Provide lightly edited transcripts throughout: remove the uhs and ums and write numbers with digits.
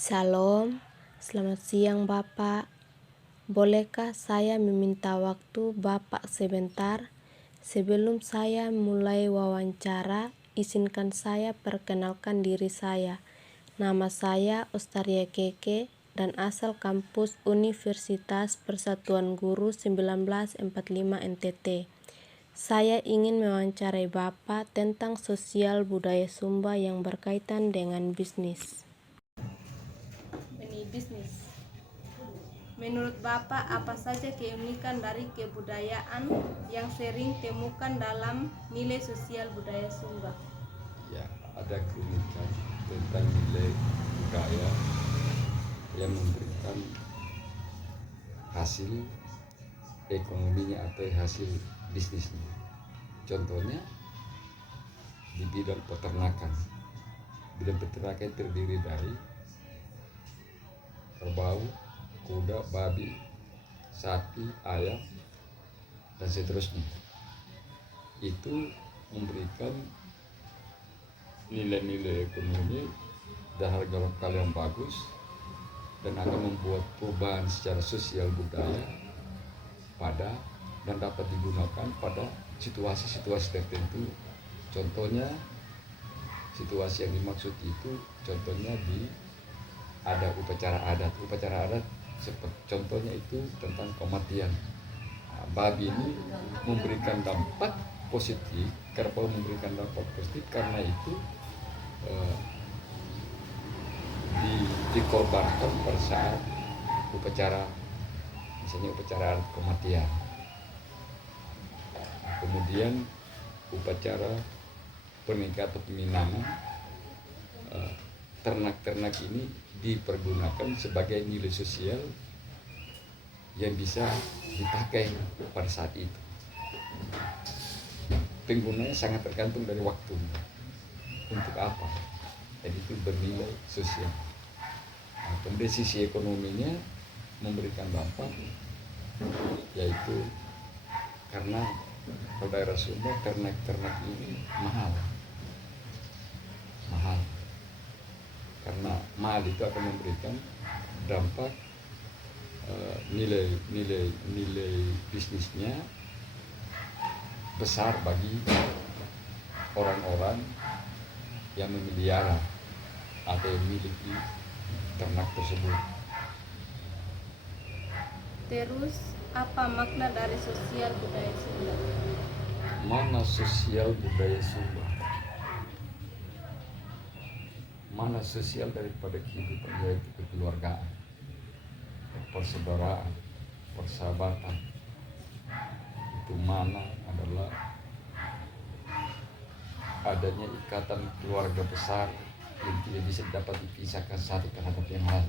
Shalom, selamat siang Bapak. Bolehkah saya meminta waktu Bapak sebentar? Sebelum saya mulai wawancara, izinkan saya perkenalkan diri saya. Nama saya Ostaria Keke dan asal kampus Universitas Persatuan Guru 1945 NTT. Saya ingin mewawancarai Bapak tentang sosial budaya Sumba yang berkaitan dengan bisnis. Bisnis. Menurut Bapak, apa saja keunikan dari kebudayaan yang sering temukan dalam nilai sosial budaya Sumba? Ya, ada keunikan tentang nilai budaya yang memberikan hasil ekonominya atau hasil bisnisnya. Contohnya di bidang peternakan. Bidang peternakan terdiri dari kerbau, kuda, babi, sapi, ayam, dan seterusnya. Itu memberikan nilai-nilai ekonomi dan harga lokal yang bagus dan akan membuat perubahan secara sosial budaya pada dan dapat digunakan pada situasi-situasi tertentu. Contohnya situasi yang dimaksud itu contohnya ada upacara adat contohnya itu tentang kematian. Babi ini memberikan dampak positif, kerbau memberikan dampak positif karena itu dikorbankan pada saat upacara, misalnya upacara adat kematian. Kemudian upacara pernikahan atau peminangan, ternak-ternak ini dipergunakan sebagai nilai sosial yang bisa dipakai pada saat itu. Penggunanya sangat tergantung dari waktu. Untuk apa? Jadi itu bernilai sosial. Kemudian sisi ekonominya memberikan dampak, yaitu karena pada daerah Sumba ternak ini mahal. Karena mahal itu akan memberikan dampak nilai bisnisnya besar bagi orang-orang yang memelihara atau yang memiliki ternak tersebut. Terus, apa makna dari sosial budaya Sumba? Mana sosial budaya Sumba? Mana sosial daripada kehidupan, yaitu kekeluargaan, persaudaraan, persahabatan. Itu mana adalah adanya ikatan keluarga besar yang tidak bisa dapat dipisahkan satu terhadap yang lain.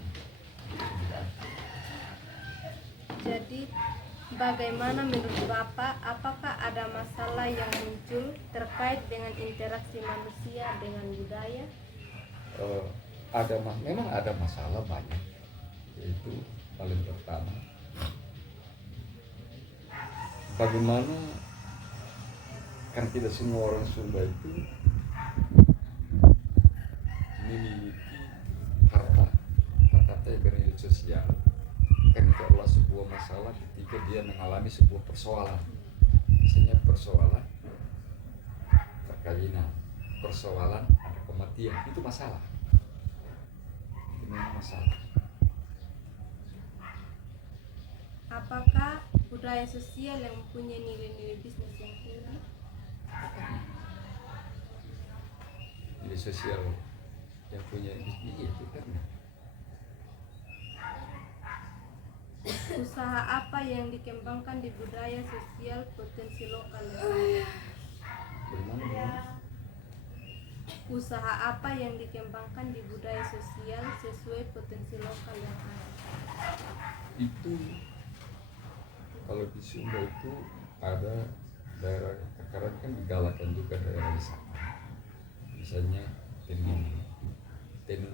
Jadi, bagaimana menurut Bapak, apakah ada masalah yang muncul terkait dengan interaksi manusia dengan budaya? Memang ada masalah banyak, yaitu paling pertama bagaimana, kan tidak semua orang Sumba itu memiliki harta yang bernilai sosial. Kan itu adalah sebuah masalah ketika dia mengalami sebuah persoalan, misalnya persoalan perkawinan, persoalan ada kematian, itu masalah. Masalah. Apakah budaya sosial yang mempunyai nilai-nilai bisnis yang tinggi? Nilai sosial yang punya bisnis itu karena usaha apa yang dikembangkan di budaya sosial potensi lokal yang ada? Usaha apa yang dikembangkan di budaya sosial sesuai potensi lokal yang ada? Itu kalau di Sumba itu ada daerah sekarang kan digalakan juga daerah wisata, misalnya tenun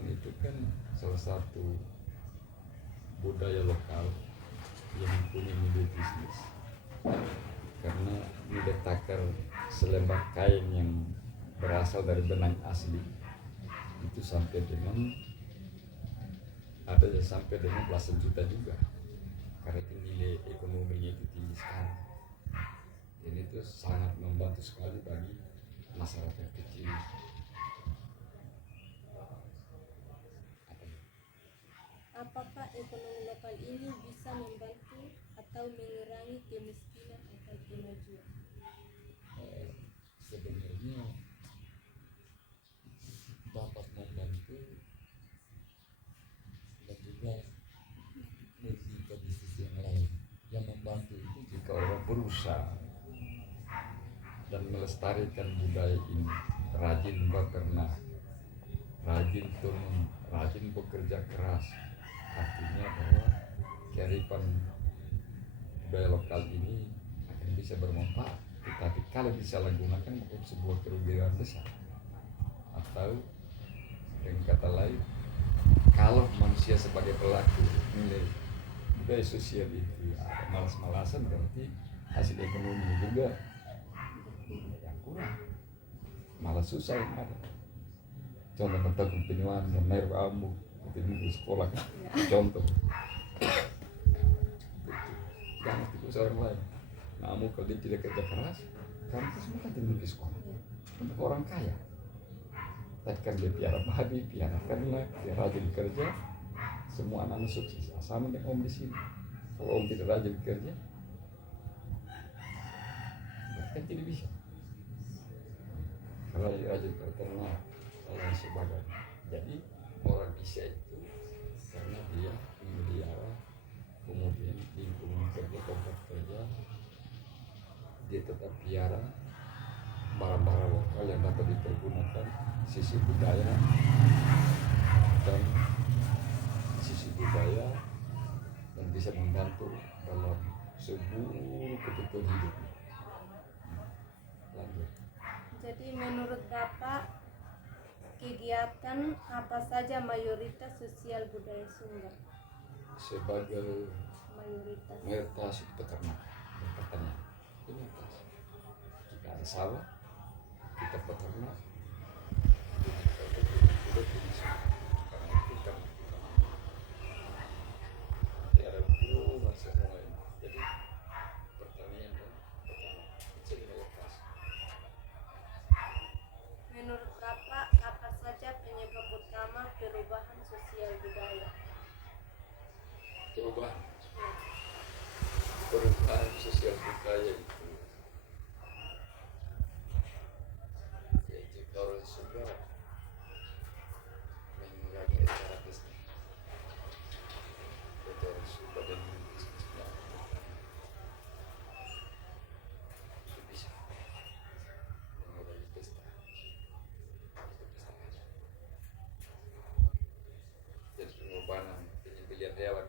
itu kan salah satu budaya lokal yang mempunyai nilai bisnis, karena nilai takar selembar kain yang berasal dari benang asli itu sampai dengan ada yang sampai dengan belasan juta juga, karena itu nilai ekonominya itu tinggi sekali. Jadi itu sangat membantu sekali bagi masyarakat kecil. Apakah ekonomi lokal ini bisa membantu atau mengurangi kemiskinan atau kemajuan? Sebenarnya dapat membantu dan juga merugikan di sisi yang lain. Yang membantu itu jika orang berusaha dan melestarikan budaya ini, rajin beternak, rajin turun, rajin bekerja keras, artinya bahwa kearifan budaya lokal ini akan bisa bermanfaat. Tetapi kalau disalahgunakan maka sebuah kerugian besar. Atau dengan kata lain, kalau manusia sebagai pelaku nilai budaya sosial itu malas-malasan, berarti hasil ekonomi juga yang kurang, malah susah yang ada. Contoh tentang penyuan dan air ambu di sekolah kan, contoh. Jangan tipu orang lain. Namun kalau dia tidak kerja keras, karena itu semua kan tinggal di sekolah. Untuk orang kaya, tapi kan dia piara babi, piara ternak, dia rajin kerja, semua anak sukses. Sama dengan om di sini. Kalau om tidak rajin kerja, kan tidak bisa. Kalau dia rajin ternak, dan sebagainya. Jadi orang bisa itu karena dia memelihara, kemudian lingkungan kerja, tempat kerja, dia tetap piara barang-barang lokal yang dapat dipergunakan sisi budaya dan bisa membantu dalam seluruh kebutuhan hidup. Lanjut. Jadi menurut Bapak, kegiatan apa saja mayoritas sosial budaya Sumba? Sebagai mayoritas peternak dan pertanian. Ini atas. Kita ada sawah, kita peternak, kita bisa. Karena kita ada guru masih mulai. Jadi pertanian dan peternak jadi mayoritas. Menurut Bapak, apa saja penyebab utama perubahan sosial budaya? Perubahan sosial budaya itu yaitu orang Sumba mengurangi acara pesta. Orang Sumba dan bisnisnya itu bisa mengurangi pesta. Jadi pengorbanan penyembelihan hewan